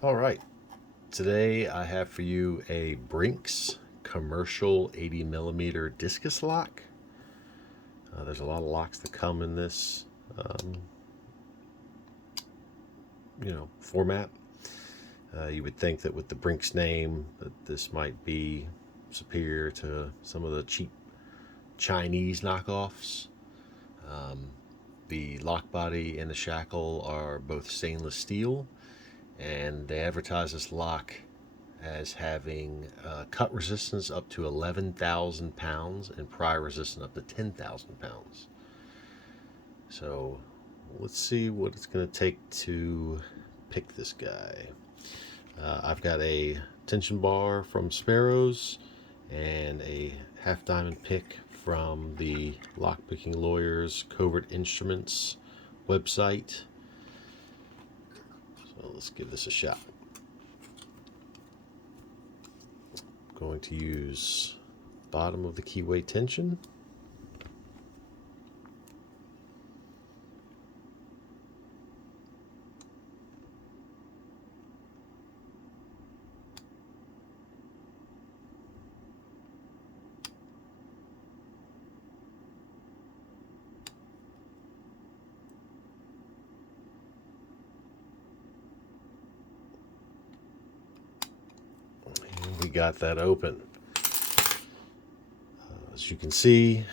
All right, today I have for you a Brinks commercial 80 millimeter discus lock. There's a lot of locks that come in this, format. You would think that with the Brinks name that this might be superior to some of the cheap Chinese knockoffs. The lock body and the shackle are both stainless steel, and they advertise this lock as having cut resistance up to 11,000 pounds and pry resistance up to 10,000 pounds. So let's see what it's going to take to pick this guy. I've got a tension bar from Sparrows and a half diamond pick from the Lockpicking Lawyers Covert Instruments website. So let's give this a shot. I'm going to use bottom of the keyway tension. We got that open. As you can see,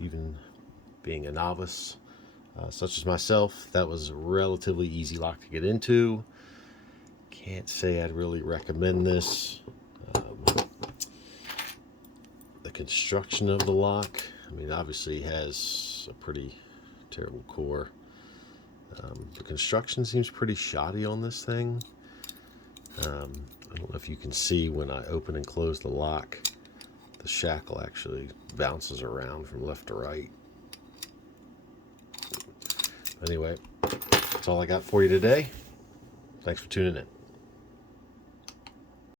even being a novice such as myself, that was a relatively easy lock to get into. Can't say I'd really recommend this. The construction of the lock, obviously has a pretty terrible core. The construction seems pretty shoddy on this thing. I don't know if you can see when I open and close the lock, the shackle actually bounces around from left to right. Anyway, that's all I got for you today. Thanks for tuning in.